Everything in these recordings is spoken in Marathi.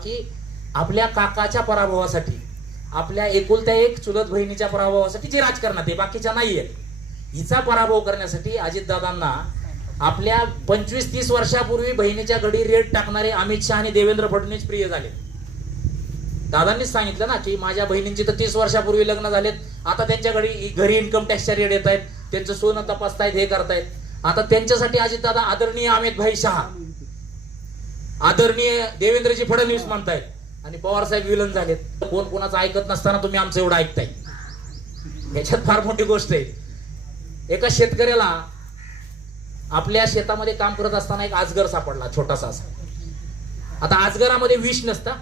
की आपल्या काकाच्या पराभवासाठी आपल्या एकुलत्या एक चुलत बहिणीच्या पराभवासाठी जे राजकारणात आहे बाकीच्या नाहीये. हिचा पराभव करण्यासाठी अजितदादांना आपल्या पंचवीस तीस वर्षापूर्वी बहिणीच्या घडी रेड टाकणारे अमित शहा आणि देवेंद्र फडणवीस प्रिय झाले दादांनीच सांगितलं ना की माझ्या बहिणींची तर तीस वर्षापूर्वी लग्न झालेत. आता त्यांच्या घरी घरी इन्कम टॅक्सच्या रेड येत आहेत त्यांचं सोनं तपासतायत हे करतायत. आता त्यांच्यासाठी अजितदादा आदरणीय अमित भाई शहा आदरणीय देवेंद्रजी फडणवीस म्हणतायत आणि पवार साहेब विलन झालेत. कोण कोणाचं ऐकत नसताना तुम्ही आमचं एवढं ऐकताय. याच्यात फार मोठी गोष्ट आहे. एका शेतकऱ्याला आपल्या शेतामध्ये काम करत असताना एक आजगर सापडला छोटासा असा. आता आजगरामध्ये विष नसता.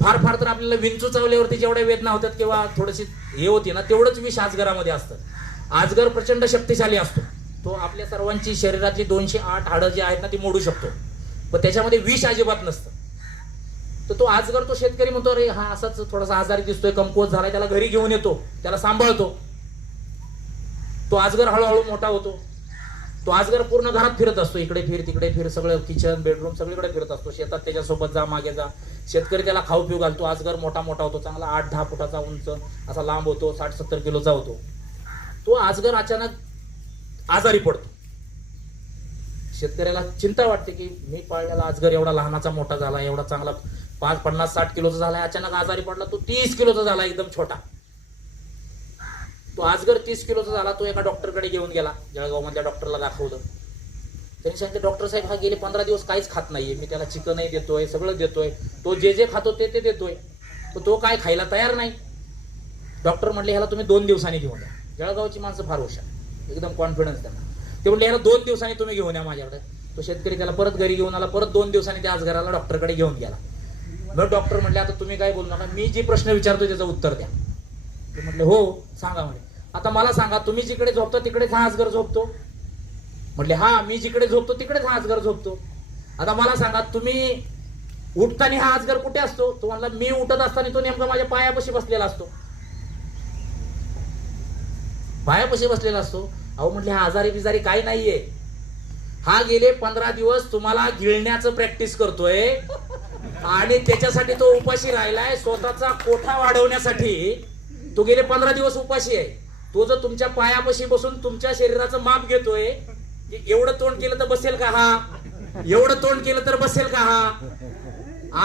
फार फार तर आपल्याला विंचू चावल्यावरती जेवढ्या वेदना होतात किंवा थोडीशी हे होती ना तेवढंच विष आजगरामध्ये असतं. आजगर प्रचंड शक्तिशाली असतो. तो आपल्या सर्वांची शरीरातली दोनशे आठ हाडं जी आहेत ना ती मोडू शकतो. पण त्याच्यामध्ये विष अजिबात नसतं. तर तो आजगर तो शेतकरी म्हणतो अरे हा असाच थोडासा आजारी दिसतोय कमकुवत झालाय त्याला घरी घेऊन येतो त्याला सांभाळतो. तो आजगर हळूहळू मोठा होतो. तो आजगर पूर्ण घरात फिरत असतो इकडे फिर तिकडे फिर सगळं किचन बेडरूम सगळीकडे फिरत असतो. शेतात त्याच्यासोबत जा मागे जा. शेतकरी त्याला खाऊ पिऊ घालतो आजगर मोठा मोठा होतो चांगला आठ दहा फुटाचा उंच असा लांब होतो साठ सत्तर किलोचा होतो. तो आजगर अचानक आजारी पडतो. शेतकऱ्याला चिंता वाटते की मी पाळलेला आजगर एवढा लहानाचा मोठा झाला एवढा चांगला पाच पन्नास साठ किलोचा झाला अचानक आजारी पडला तो तीस किलोचा झाला एकदम छोटा. तो आजगर तीस किलोचा झाला तो एका डॉक्टरकडे घेऊन गेला जळगावमधल्या डॉक्टरला दाखवलं. त्यांनी सांगितलं डॉक्टर साहेब हा गेले पंधरा दिवस काहीच खात नाहीये. मी त्याला चिकनही देतोय सगळं देतोय. तो जे जे खातो ते ते देतोय. पण तो काय खायला तयार नाही. डॉक्टर म्हणले ह्याला तुम्ही दोन दिवसांनी घेऊन द्या जळगावची माणसं फार हुशार एकदम कॉन्फिडन्स त्यांना. ते म्हणले याला दोन दिवसांनी तुम्ही घेऊन या माझ्याकडे. तो शेतकरी त्याला परत घरी घेऊन आला परत दोन दिवसांनी त्या आजगराला डॉक्टरकडे घेऊन गेला. मग डॉक्टर म्हणले आता तुम्ही काय बोलू नका मी जे प्रश्न विचारतो त्याचं उत्तर द्या. ते म्हटले हो सांगा म्हणे. आता मला सांगा तुम्ही जिकडे झोपता तिकडेच हा आजगर झोपतो. म्हटले हा मी जिकडे झोपतो तिकडेच हा आजगर झोपतो. आता मला सांगा तुम्ही उठताना हा आजगर कुठे असतो? तो म्हणला मी उठत असताना तो नेमका माझ्या पायापाशी बसलेला असतो. पायापाशी बसलेला असतो. अहो म्हटले हा आजारी बिजारी काही नाहीये. हा गेले पंधरा दिवस तुम्हाला गिळण्याचं प्रॅक्टिस करतोय आणि त्याच्यासाठी तो उपाशी राहिलाय स्वतःचा कोठा वाढवण्यासाठी. तो गेले पंधरा दिवस उपाशी आहे. तो जर तुमच्या पायापाशी बसून तुमच्या शरीराचं माप घेतोय की एवढं तोंड केलं तर बसेल का हा? एवढं तोंड केलं तर बसेल का हा?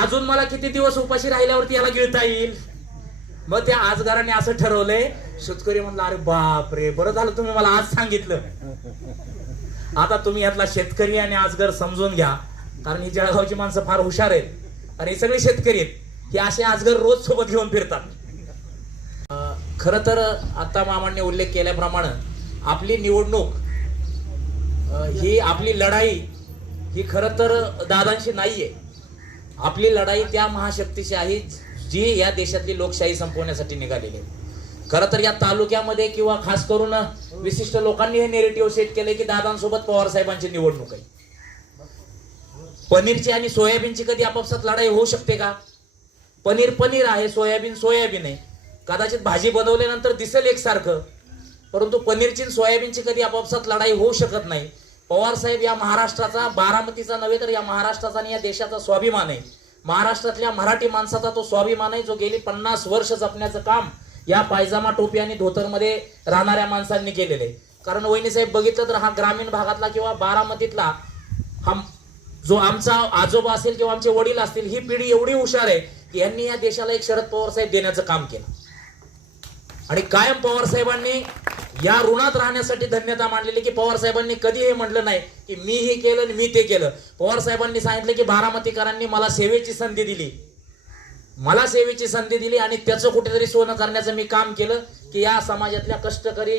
अजून मला किती दिवस उपाशी राहिल्यावरती याला गिळता येईल? मग त्या आजगाराने असं ठरवलंय शेतकरी म्हणला अरे बाप रे बरं झालं तुम्ही मला आज सांगितलं. आता तुम्ही यातला शेतकरी आणि आजगर समजून घ्या कारण ही जळगावची माणसं फार हुशार आहेत आणि हे सगळे शेतकरी आहेत. हे असे आजगर रोज सोबत घेऊन फिरतात. खर खरं तर आता मामांनी उल्लेख केल्याप्रमाणे आपली निवडणूक ही आपली लढाई ही खरं तर दादांशी नाहीये. आपली लढाई त्या महाशक्तीशी आहे. जी या देशातली लोकशाही संपवण्यासाठी निघालेली आहे खरं तर या तालुक्यामध्ये किंवा खास करून विशिष्ट लोकांनी हे नेरेटिव्ह सेट केले की दादांसोबत पवार साहेबांची निवडणूक आहे. पनीरची आणि सोयाबीनची कधी आपापसात लढाई होऊ शकते का? पनीर पनीर आहे सोयाबीन सोयाबीन आहे. कदाचित भाजी बनवल्यानंतर दिसेल एकसारखं परंतु पनीरची आणि सोयाबीनची कधी आपापसात लढाई होऊ शकत नाही. पवार साहेब या महाराष्ट्राचा बारामतीचा नव्हे तर या महाराष्ट्राचा आणि या देशाचा स्वाभिमान आहे. महाराष्ट्रातल्या मराठी माणसाचा तो स्वाभिमान आहे जो गेली पन्नास वर्ष जपण्याचं काम या पायजामा टोपी आणि धोतरमध्ये राहणाऱ्या माणसांनी केलेलं आहे. कारण वहिनीसाहेब बघितलं तर हा ग्रामीण भागातला किंवा बारामतीतला हा जो आमचा आजोबा असेल किंवा आमचे वडील असतील ही पिढी एवढी हुशार आहे की यांनी या देशाला एक शरद पवार साहेब देण्याचं काम केलं. आणि कायम पवार साहेबांनी या ऋणात राहण्यासाठी धन्यता मांडलेली की पवार साहेबांनी कधी हे म्हटलं नाही की मी हे केलं आणि मी ते केलं. पवार साहेबांनी सांगितलं की बारामतीकरांनी मला सेवेची संधी दिली. मला सेवेची संधी दिली आणि त्याचं कुठेतरी सोनं करण्याचं मी काम केलं की या समाजातल्या कष्टकरी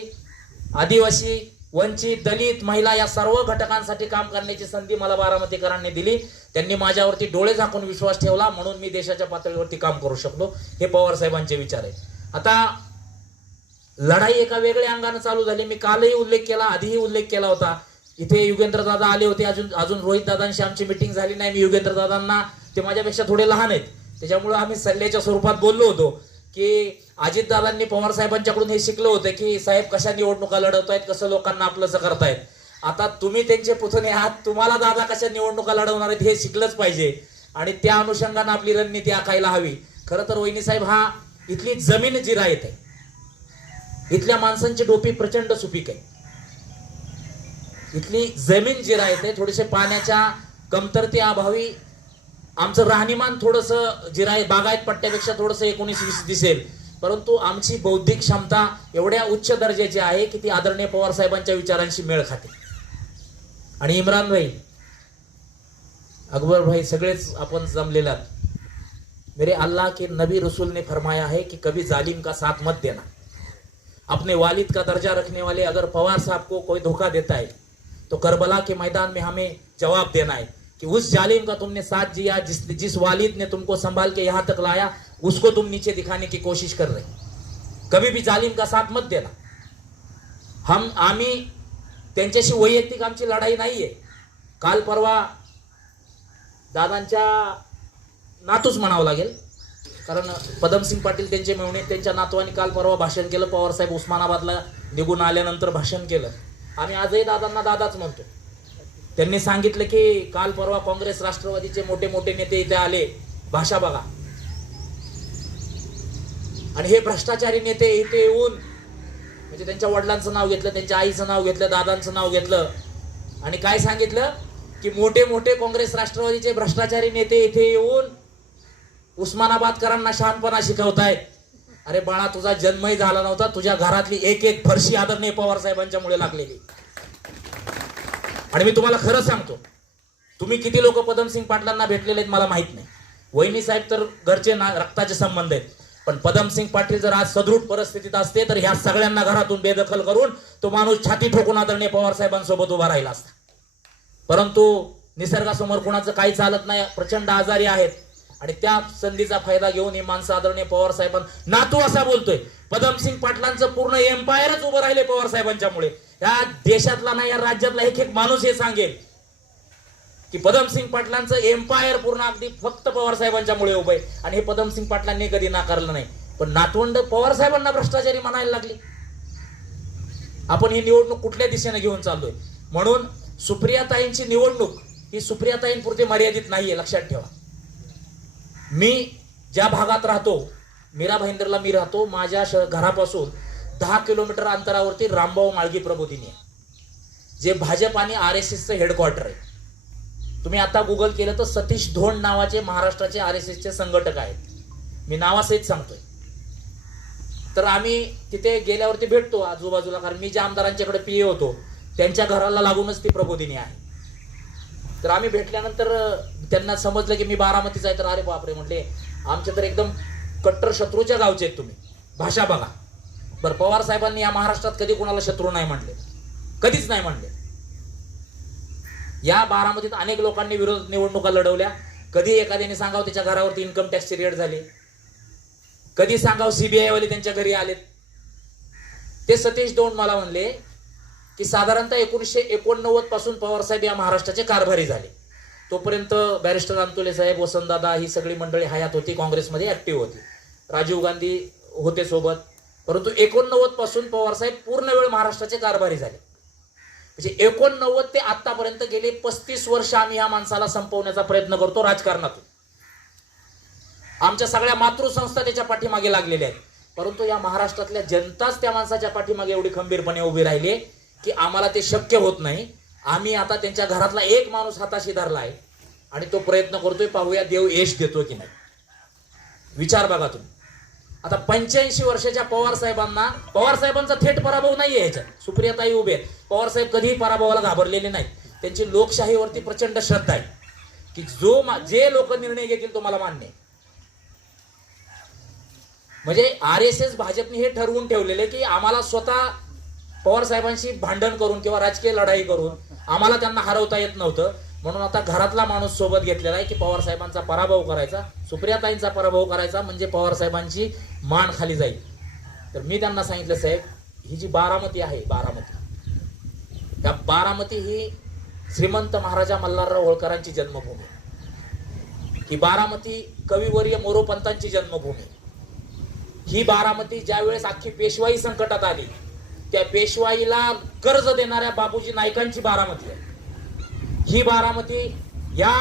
आदिवासी वंचित दलित महिला या सर्व घटकांसाठी काम करण्याची संधी मला बारामतीकरांनी दिली. त्यांनी माझ्यावरती डोळे झाकून विश्वास ठेवला म्हणून मी देशाच्या पातळीवरती काम करू शकलो. हे पवार साहेबांचे विचार आहे आता लढाई एका वेगळ्या अंगाने चालू झाली. मी कालही उल्लेख केला आधीही उल्लेख केला होता. इथे युगेंद्र दादा आले होते. अजून अजून रोहित दादांशी आमची मिटिंग झाली नाही. मी युगेंद्र दादांना ते माझ्यापेक्षा थोडे लहान आहेत. त्याच्यामुळे आम्ही सल्ल्याच्या स्वरूपात बोललो होतो की अजितदादांनी पवार साहेबांच्याकडून हे शिकलं होतं की साहेब कशा निवडणुका लढवतायत कसं लोकांना आपलंसं करतायत. आता तुम्ही त्यांचे पुतणे आहात तुम्हाला दादा कशा निवडणुका लढवणार आहेत हे शिकलंच पाहिजे. आणि त्या अनुषंगानं आपली रणनीती आखायला हवी. खरं तर वहिनी साहेब हा इथली जमीन जिरायत आहे. इथल्या माणसांची डोपी प्रचंड सुपीक आहे. इथली जमीन जी राहते थोडेसे पाण्याच्या कमतरतेअभावी आमचं राहणीमान थोडस जिराय बागायत पट्ट्यापेक्षा थोडस एकोणीस वीस दिसेल. परंतु आमची बौद्धिक क्षमता एवढ्या उच्च दर्जाची आहे की ती आदरणीय पवार साहेबांच्या विचारांशी मेळ खाते. आणि इम्रान भाई अकबर भाई सगळेच आपण जमलेला मेरे अल्लाह के नबी रसूल ने फरमाया है कि कभी जालिम का साथ मत देना. अपने वालिद का दर्जा रखने वाले अगर पवार साहब को कोई धोखा देता है तो करबला के मैदान में हमें जवाब देना है कि उस जालिम का तुमने साथ दिया जिस जिस वालिद ने तुमको संभाल के यहाँ तक लाया उसको तुम नीचे दिखाने की कोशिश कर रहे हो। कभी भी जालिम का साथ मत देना। हम आम्ही त्यांच्याशी वैयक्तिक आमची लढाई नाहीये। काल परवा दादांच्या नातूच म्हणावं लागेल कारण पदमसिंग पाटील त्यांचे मेवणे त्यांच्या नातवाने काल परवा भाषण केलं पवारसाहेब उस्मानाबादला निघून आल्यानंतर भाषण केलं. आम्ही आजही दादांना दादाच म्हणतो. त्यांनी सांगितलं की काल परवा काँग्रेस राष्ट्रवादीचे मोठे मोठे नेते इथे आले. भाषा बघा. आणि हे भ्रष्टाचारी नेते इथे येऊन म्हणजे त्यांच्या वडिलांचं नाव घेतलं त्यांच्या आईचं नाव घेतलं दादांचं नाव घेतलं. आणि काय सांगितलं? की मोठे मोठे काँग्रेस राष्ट्रवादीचे भ्रष्टाचारी नेते इथे येऊन उस्मानाबादकरांना शहाणपणा शिकवताय. अरे बाळा तुझा जन्मही झाला नव्हता. तुझ्या घरातली एक एक फरशी आदरणीय पवार साहेबांच्या मुळे लागलेली. आणि मी तुम्हाला खरं सांगतो तुम्ही किती लोक पदमसिंग पाटलांना भेटलेले आहेत मला माहीत नाही. वहिनी साहेब तर घरचे ना रक्ताचे संबंध आहेत. पण पदमसिंग पाटील जर आज सदृढ परिस्थितीत असते तर ह्या सगळ्यांना घरातून बेदखल करून तो माणूस छाती ठोकून आदरणीय पवार साहेबांसोबत उभा राहिला असता. परंतु निसर्गासमोर कुणाचं काही चालत नाही प्रचंड आजारी आहेत. आणि त्या संधीचा फायदा घेऊन ही माणसं आदरणीय पवार साहेबांना नातू असा बोलतोय पदमसिंग पाटलांचं पूर्ण एम्पायरच उभं राहिले पवार साहेबांच्यामुळे. या देशातला ना या राज्यातला एक एक माणूस हे सांगेल की पदमसिंग पाटलांचं एम्पायर पूर्ण अगदी फक्त पवार साहेबांच्यामुळे उभं आहे. आणि हे पदमसिंग पाटलांनी कधी नाकारलं नाही. पण नातवंड पवार साहेबांना भ्रष्टाचारी म्हणायला लागली. आपण ही निवडणूक कुठल्या दिशेने घेऊन चाललोय? म्हणून सुप्रियाताईंची निवडणूक ही सुप्रियाताईंपुरती मर्यादित नाहीये लक्षात ठेवा. मी ज्या भागात राहतो मीरा भाईंदरला मी राहतो माझ्या श- घरापासून दहा किलोमीटर अंतरावरती रामभाऊ माळगी प्रबोधिनी आहे. जे भाजप आणि आर एस एसचं हेडक्वार्टर आहे. तुम्ही आता गुगल केलं तर सतीश धोंड नावाचे महाराष्ट्राचे आर एस एसचे संघटक आहेत. मी नावासहित सांगतोय. तर आम्ही तिथे गेल्यावरती भेटतो आजूबाजूला कारण मी ज्या आमदारांच्याकडे पीए होतो त्यांच्या घराला लागूनच ती प्रबोधिनी आहे. तर आम्ही भेटल्यानंतर त्यांना समजलं की मी बारामतीचा आहे तर अरे बापरे म्हटले आमच्या तर एकदम कट्टर शत्रूच्या गावचे आहेत तुम्ही. भाषा बघा. बरं पवार साहेबांनी या महाराष्ट्रात कधी कोणाला शत्रू नाही म्हणले? कधीच नाही म्हणले. या बारामतीत अनेक लोकांनी विरोध निवडणुका लढवल्या. कधी एखाद्याने सांगावं त्याच्या घरावरती इन्कम टॅक्सची रेड झाली. कधी सांगावं सीबीआयवाले त्यांच्या घरी आलेत. ते सतीश दोंड मला म्हणले की साधारणतः एकोणीसशे एकोणनव्वदपासून पवार साहेब या महाराष्ट्राचे कारभारी झाले. तोपर्यंत बॅरिस्टर अंतुले साहेब वसंतदादा ही सगळी मंडळी हयात होती काँग्रेसमध्ये ऍक्टिव्ह होती. राजीव गांधी होते सोबत. परंतु एकोणनव्वदपासून पवार साहेब पूर्ण वेळ महाराष्ट्राचे कारभारी झाले. म्हणजे एकोणनव्वद ते आतापर्यंत गेले पस्तीस वर्ष आम्ही या माणसाला संपवण्याचा प्रयत्न करतो राजकारणातून. आमच्या सगळ्या मातृसंस्था त्याच्या पाठीमागे लागलेल्या आहेत. परंतु या महाराष्ट्रातल्या जनताच त्या माणसाच्या पाठीमागे एवढी खंबीरपणे उभी राहिली की आम्हाला ते शक्य होत नाही. आम्ही आता त्यांच्या घरातला एक माणूस हाताशी धरला आहे आणि तो प्रयत्न करतोय पाहूया देव यश देतो की नाही. विचार बघा तुम्ही. आता पंच्याऐंशी वर्षाच्या पवार साहेबांना पवार साहेबांचा थेट पराभव नाहीये ह्याच्यात. सुप्रियाताई उभे आहेत. पवार साहेब कधीही पराभवाला घाबरलेले नाहीत. त्यांची लोकशाहीवरती प्रचंड श्रद्धा आहे. की जो मा- जे लोक निर्णय घेतील तो मला मान्य म्हणजे आर एस एस भाजपने हे ठरवून ठेवलेले की आम्हाला स्वतः पवार साहेबांशी भांडण करून किंवा राजकीय लढाई करून आम्हाला त्यांना हरवता येत नव्हतं. म्हणून आता घरातला माणूस सोबत घेतलेला आहे की पवार साहेबांचा पराभव करायचा सुप्रियाताईंचा पराभव करायचा म्हणजे पवार साहेबांची मान खाली जाईल. तर मी त्यांना सांगितलं साहेब ही जी बारामती आहे बारामती. त्या बारामती ही श्रीमंत महाराजा मल्हारराव होळकरांची जन्मभूमी. ही बारामती कविवर्य मोरोपंतांची जन्मभूमी. ही बारामती ज्यावेळेस अख्खी पेशवाई संकटात आली त्या पेशवाईला कर्ज देणाऱ्या बाबूजी नाईकांची बारामती आहे. ही बारामती या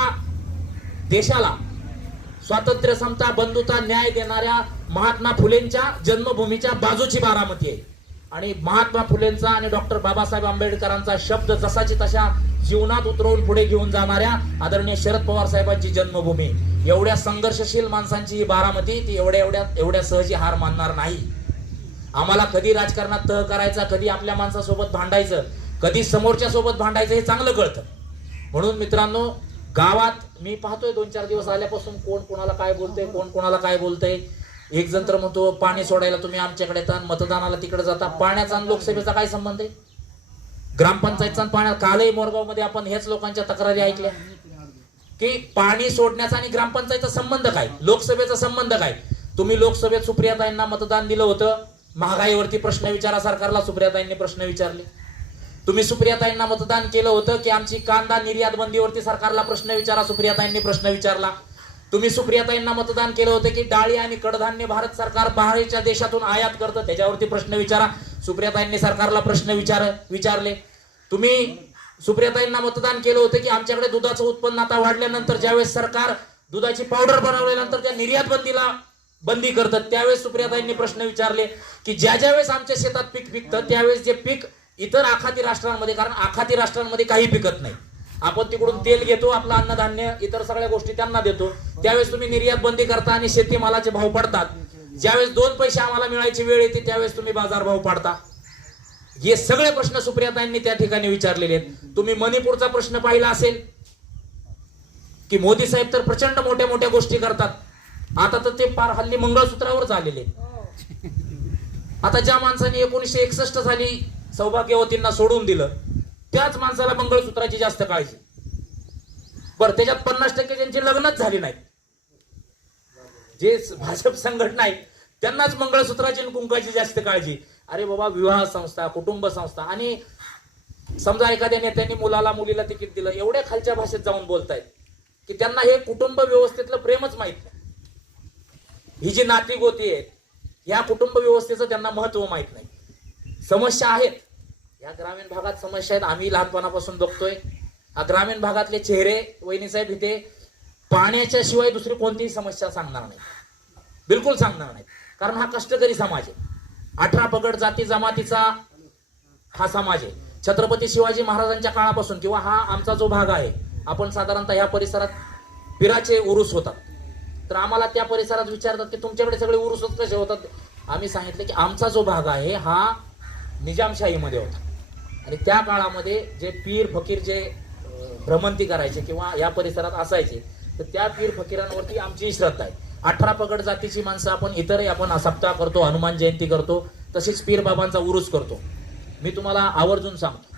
देशाला स्वातंत्र्य समता बंधुता न्याय देणाऱ्या महात्मा फुलेंच्या जन्मभूमीच्या बाजूची बारामती आहे. आणि महात्मा फुलेंचा आणि डॉक्टर बाबासाहेब आंबेडकरांचा शब्द जसाची तशा जीवनात उतरवून पुढे घेऊन जाणाऱ्या आदरणीय शरद पवार साहेबांची जन्मभूमी. एवढ्या संघर्षशील माणसांची ही बारामती ती एवढ्या एवढ्या एवढ्या सहजी हार मानणार नाही. आम्हाला कधी राजकारणात तह करायचा कधी आपल्या माणसासोबत भांडायचं कधी समोरच्या सोबत भांडायचं हे चांगलं कळतं. म्हणून मित्रांनो गावात मी पाहतोय दोन चार दिवस आल्यापासून कोण कोणाला काय बोलतंय कोण कोणाला काय बोलतंय. एक जण तर म्हणतो पाणी सोडायला तुम्ही आमच्याकडे येता मतदानाला तिकडे जाता. पाण्याचा आणि लोकसभेचा काय संबंध आहे? ग्रामपंचायतचा आणि पाण्या कालही मोरगावमध्ये आपण हेच लोकांच्या तक्रारी ऐकल्या. की पाणी सोडण्याचा आणि ग्रामपंचायतचा संबंध काय? लोकसभेचा संबंध काय? तुम्ही लोकसभेत सुप्रियाताईंना मतदान दिलं होतं. महागाईवरती प्रश्न विचारा सरकारला सुप्रियाताईंनी प्रश्न विचारले. तुम्ही सुप्रियाताईंना मतदान केलं होतं की आमची कांदा निर्यात बंदीवरती सरकारला प्रश्न विचारा सुप्रियाताईंनी प्रश्न विचारला. तुम्ही सुप्रियाताईंना मतदान केलं होतं की डाळी आणि कडधान्य भारत सरकार बाहेरच्या देशातून आयात करतं त्याच्यावरती प्रश्न विचारा. सुप्रियाताईंनी सरकारला प्रश्न विचार विचारले. तुम्ही सुप्रियाताईंना मतदान केलं होतं की आमच्याकडे दुधाचं उत्पन्न आता वाढल्यानंतर ज्यावेळेस सरकार दुधाची पावडर बनवल्यानंतर त्या निर्यात बंदीला बंदी करतात. त्यावेळेस सुप्रियाताईंनी प्रश्न विचारले की ज्या ज्या वेळेस आमच्या शेतात पीक पिकतं त्यावेळेस जे पीक इतर आखाती राष्ट्रांमध्ये कारण आखाती राष्ट्रांमध्ये काही पिकत नाही. आपण तिकडून तेल घेतो आपलं अन्नधान्य इतर सगळ्या गोष्टी त्यांना देतो. त्यावेळेस तुम्ही निर्यात बंदी करता आणि शेतीमालाचे भाव पडतात. ज्यावेळेस दोन पैसे आम्हाला मिळायची वेळ येते त्यावेळेस तुम्ही बाजार भाव पाडता. हे सगळे प्रश्न सुप्रियाताईंनी त्या ठिकाणी विचारलेले आहेत. तुम्ही मणिपूरचा प्रश्न पाहिला असेल की मोदी साहेब तर प्रचंड मोठ्या मोठ्या गोष्टी करतात. आता तर ते पार हल्ली मंगळसूत्रावर झालेले. आता ज्या माणसाने एकोणीसशे एकसष्ट साली सौभाग्यवतींना सोडून दिलं त्याच माणसाला मंगळसूत्राची जास्त काळजी. बरं त्याच्यात पन्नास टक्के त्यांची लग्नच झाली नाही जे भाजप संघटना आहेत त्यांनाच मंगळसूत्राची कुंकाची जास्त काळजी. अरे बाबा विवाह संस्था कुटुंब संस्था आणि समजा एखाद्या नेत्यांनी मुलाला मुलीला तिकीट दिलं एवढ्या खालच्या भाषेत जाऊन बोलतायत की त्यांना हे कुटुंब व्यवस्थेतलं प्रेमच माहीत नाही. ही जी नाती गोती आहेत या कुटुंब व्यवस्थेचं त्यांना महत्त्व माहीत नाही. समस्या आहेत. या ग्रामीण भागात समस्या आहेत. आम्ही लहानपणापासून बघतोय. हा ग्रामीण भागातले चेहरे वहिनीसाहेब इथे पाण्याच्या शिवाय दुसरी कोणतीही समस्या सांगणार नाही बिलकुल सांगणार नाही कारण हा कष्टकरी समाज आहे. अठरा पगड जाती जमातीचा हा समाज आहे. छत्रपती शिवाजी महाराजांच्या काळापासून किंवा हा आमचा जो भाग आहे आपण साधारणतः ह्या परिसरात पिराचे उरूस होतात. तर आम्हाला त्या परिसरात विचारतात की तुमच्याकडे सगळे उरूसच कसे होतात? आम्ही सांगितलं की आमचा जो भाग आहे हा निजामशाहीमध्ये होता. आणि त्या काळामध्ये जे पीर फकीर जे भ्रमंती करायचे किंवा या परिसरात असायचे तर त्या पीर फकीरांवरती आमची श्रद्धा आहे. अठरा पगड जातीची माणसं आपण इतरही आपण सप्ताह करतो हनुमान जयंती करतो तसेच पीर बाबांचा उरूस करतो. मी तुम्हाला आवर्जून सांगतो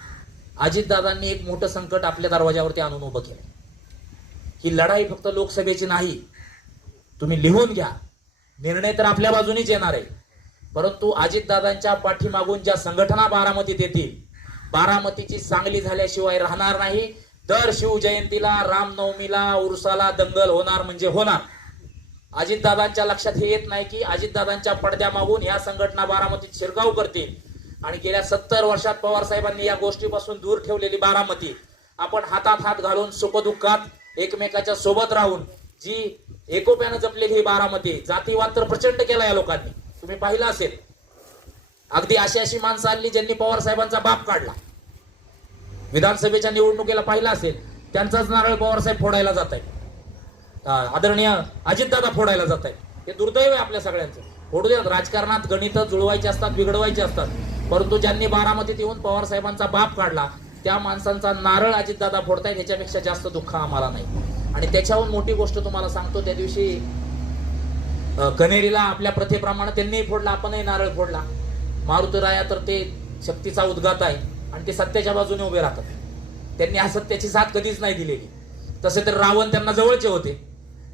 अजितदादांनी एक मोठं संकट आपल्या दरवाजावरती आणून उभं केलं. ही लढाई फक्त लोकसभेची नाही तुम्ही लिहून घ्या. निर्णय तर आपल्या बाजूनीच येणार आहे. परंतु अजितदादांच्या पाठीमागून ज्या संघटना बारामतीत येतील बारामतीची सांगली झाल्याशिवाय राहणार नाही. दर शिवजयंतीला रामनवमीला उरसाला दंगल होणार म्हणजे होणार. अजितदादांच्या लक्षात हे येत नाही की अजितदादांच्या पडद्यामागून या संघटना बारामतीत शिरगाव करतील. आणि गेल्या सत्तर वर्षात पवार साहेबांनी या गोष्टीपासून दूर ठेवलेली बारामती. आपण हातात हात घालून सुखदुःखात एकमेकाच्या सोबत राहून जी एकोप्यानं जपलेली ही बारामती जातीवाद तर प्रचंड केला या लोकांनी. तुम्ही पाहिलं असेल. अगदी अशी अशी माणसं आणली ज्यांनी पवार साहेबांचा बाप काढला. विधानसभेच्या निवडणुकीला पाहिला असेल त्यांचाच नारळ पवार साहेब फोडायला जात आहे आदरणीय अजितदादा फोडायला जात आहे हे दुर्दैव आहे आपल्या सगळ्यांचं. फोडू द्या राजकारणात गणित जुळवायचे असतात बिघडवायचे असतात. परंतु ज्यांनी बारामतीत येऊन पवार साहेबांचा बाप काढला त्या माणसांचा नारळ अजितदादा फोडतायत ह्याच्यापेक्षा जास्त दुःख आम्हाला नाही. आणि त्याच्याहून मोठी गोष्ट तुम्हाला सांगतो त्या दिवशी अ, कनेरीला आपल्या प्रथेप्रमाणे त्यांनीही फोडला आपणही नारळ फोडला. मारुतराया तर ते शक्तीचा उद्गात आहे आणि ते सत्याच्या बाजूने उभे राहतात. त्यांनी असत्याची साथ कधीच नाही दिलेली. तसे तर रावण त्यांना जवळचे होते.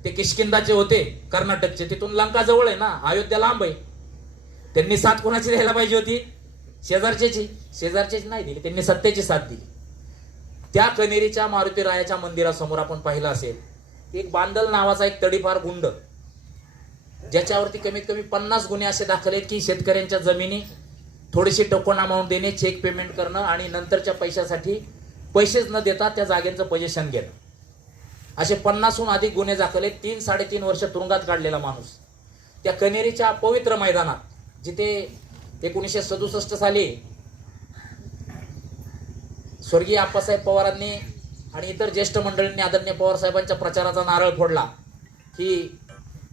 ते किशकिंदाचे होते कर्नाटकचे. तिथून लंका जवळ आहे ना अयोध्या लांब आहे. त्यांनी साथ कोणाची द्यायला पाहिजे होती? शेजारच्याची. शेजारचीच नाही दिली त्यांनी सत्याची साथ दिली. त्या कनेरीच्या मारुतीरायाच्या मंदिरासमोर आपण पाहिलं असेल एक बांदल नावाचा एक तडीफार गुंड ज्याच्यावरती कमीत कमी पन्नास गुन्हे असे दाखल आहेत की शेतकऱ्यांच्या जमिनी थोडीशी टोकन अमाऊंट देणे चेक पेमेंट करणं आणि नंतरच्या पैशासाठी पैसेच न देता त्या जागेचं पोझिशन घेणं. असे पन्नासहून अधिक गुन्हे दाखले तीन साडेतीन वर्ष तुरुंगात काढलेला माणूस. त्या कनेरीच्या पवित्र मैदानात जिथे एकोणीसशे सदुसष्ट साली स्वर्गीय आप्पासाहेब पवारांनी आणि इतर ज्येष्ठ मंडळींनी आदरणीय पवार साहेबांच्या प्रचाराचा नारळ फोडला. की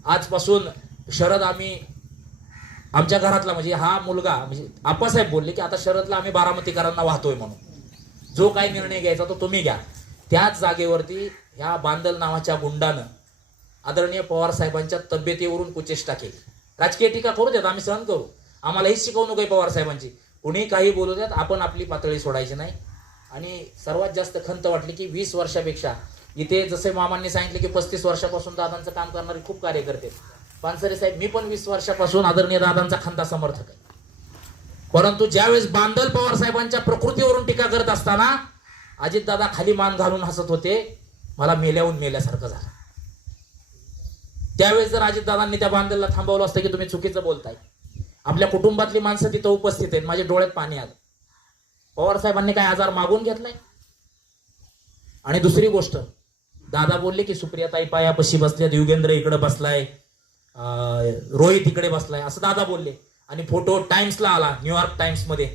आजपासून शरद आम्ही आमच्या घरातला म्हणजे हा मुलगा म्हणजे आप्पासाहेब बोलले की आता शरदला आम्ही बारामतीकरांना वाहतोय म्हणून. जो काही निर्णय घ्यायचा तो तुम्ही घ्या. त्याच जागेवरती ह्या बांदल नावाच्या गुंडानं आदरणीय पवार साहेबांच्या तब्येतीवरून कुचेष्टा केली. राजकीय टीका करू देत आम्ही सहन करू. आम्हाला हीच शिकवणूक आहे पवार साहेबांची. कुणी काही बोलू देत आपण आपली पातळी सोडायची नाही. आणि सर्वात जास्त खंत वाटली की वीस वर्षापेक्षा. इथे जसे मामांनी सांगितले की पस्तीस वर्षापासून दादांचं काम करणारे खूप कार्यकर्ते पानसरे साहेब मी पण वीस वर्षापासून आदरणीय दादांचा खंता समर्थक आहे. परंतु ज्यावेळेस बांदल पवार साहेबांच्या प्रकृतीवरून टीका करत असताना अजितदादा खाली मान घालून हसत होते. मला मेल्याहून मेल्यासारखं झालं. त्यावेळेस जर अजितदादांनी त्या बांधलला थांबवलं असतं की तुम्ही चुकीचं बोलताय. आपल्या कुटुंबातली माणसं तिथं उपस्थित आहेत. माझ्या डोळ्यात पाणी आलं. पवार साहेबांनी काय आजार मागून घेतलाय? आणि दुसरी गोष्ट दादा बोलले की सुप्रियाताई पायापाशी बसल्या युगेंद्र इकडे बसलाय रोहित इकडे बसलाय असं दादा बोलले. आणि फोटो टाइम्सला आला न्यूयॉर्क टाइम्समध्ये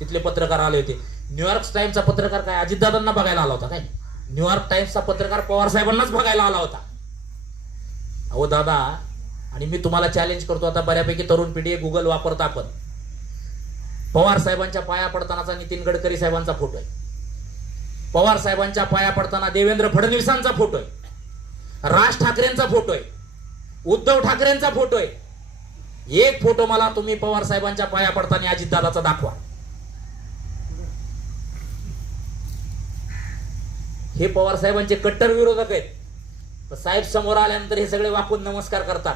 तिथले पत्रकार आले होते. न्यूयॉर्क टाइम्सचा पत्रकार काय? अजितदादांना बघायला आला होता काय? न्यूयॉर्क टाइम्सचा पत्रकार पवार साहेबांनाच बघायला आला होता. अहो दादा आणि मी तुम्हाला चॅलेंज करतो आता बऱ्यापैकी तरुण पिढी गुगल वापरता आपण. पवार साहेबांच्या पाया पडतानाचा नितीन गडकरी साहेबांचा फोटो आहे. पवार साहेबांच्या पाया पडताना देवेंद्र फडणवीसांचा फोटो आहे. राज ठाकरेंचा फोटो आहे. उद्धव ठाकरेंचा फोटो आहे. एक फोटो मला तुम्ही पवार साहेबांच्या पाया पडताना अजितदादाचा दाखवा. हे पवार साहेबांचे कट्टर विरोधक आहेत. साहेब समोर आल्यानंतर हे सगळे वाकून नमस्कार करतात.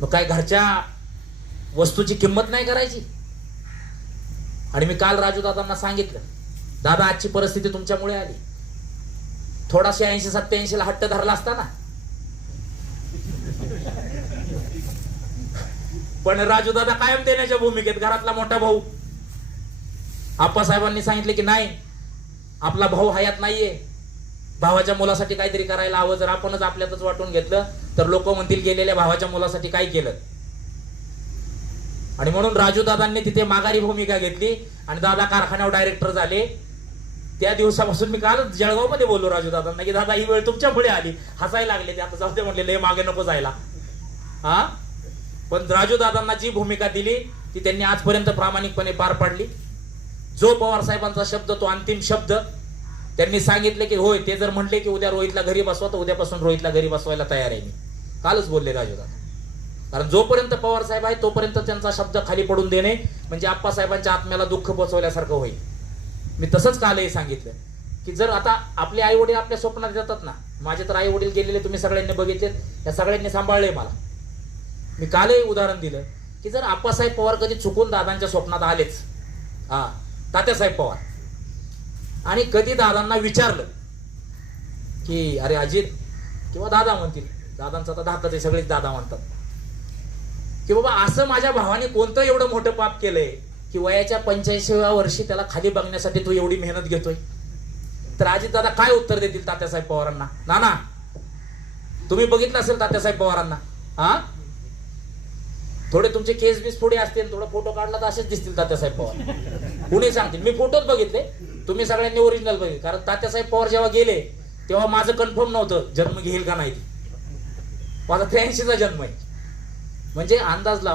मग काय घरच्या वस्तूची किंमत नाही करायची? आणि मी काल राजू दादांना सांगितलं दादा आजची परिस्थिती तुमच्यामुळे आली. थोडाशे ऐंशी सत्याऐंशीला हट्ट धरला असता ना. पण राजू दादा कायम देण्याच्या भूमिकेत घरातला मोठा भाऊ. आप्पासाहेबांनी सांगितले की नाही आपला भाऊ हयात नाहीये. भावाच्या मुलासाठी काहीतरी करायला हवं. जर आपणच आपल्यातच वाटून घेतलं तर लोक म्हणतील गेलेल्या भावाच्या मुलासाठी काय केलं? आणि म्हणून राजू दादांनी तिथे माघारी भूमिका घेतली आणि दादा कारखान्यावर डायरेक्टर झाले. त्या दिवसापासून मी कालच जळगावमध्ये बोललो राजू दादांना की दादा ही वेळ तुमच्यापुढे आली. हसायला लागले ते. आता जाऊ दे म्हणले लय मागे नको जायला. हा? पण राजू दादांना जी भूमिका दिली ती त्यांनी आजपर्यंत प्रामाणिकपणे पार पाडली. जो पवार साहेबांचा शब्द तो अंतिम शब्द. त्यांनी सांगितले की होय ते जर म्हणले की उद्या रोहितला घरी बसवा तर उद्यापासून रोहितला घरी बसवायला तयार आहे मी. कालच बोलले राजू दादा. कारण जोपर्यंत पवार साहेब आहे तोपर्यंत त्यांचा शब्द खाली पडून देणे म्हणजे आप्पासाहेबांच्या आत्म्याला दुःख पोचवल्यासारखं होईल. मी तसंच कालही सांगितलं? की जर आता आपले आई वडील आपल्या स्वप्नात येतात ना माझे तर आई वडील गेलेले तुम्ही सगळ्यांनी बघितले या सगळ्यांनी सांभाळले मला. मी कालही उदाहरण दिलं? की जर आप्पासाहेब पवार कधी चुकून दादांच्या स्वप्नात आलेच. हा तात्यासाहेब पवार. आणि कधी दादांना विचारलं की अरे अजित किंवा दादा म्हणतील दादांचा तर धाकच आहे सगळेच दादा म्हणतात. की बाबा असं माझ्या भावाने कोणतं एवढं मोठं पाप केलंय की वयाच्या पंच्याऐंशीव्या वर्षी त्याला खाली बघण्यासाठी तू एवढी मेहनत घेतोय? तर अजित दादा काय उत्तर देतील तात्यासाहेब पवारांना? नाना तुम्ही बघितलं असेल तात्यासाहेब पवारांना? हा? थोडे तुमचे केस बीस पुढे असतील थोडा फोटो काढला तर असेच दिसतील तात्यासाहेब पवार. कुणी सांगतील? मी फोटोच बघितले. तुम्ही सगळ्यांनी ओरिजिनल बघितले. कारण तात्यासाहेब पवार जेव्हा गेले तेव्हा माझं कन्फर्म नव्हतं जन्म घेईल का नाही. माझा त्र्याऐंशीचा जन्म आहे. म्हणजे अंदाज लावा.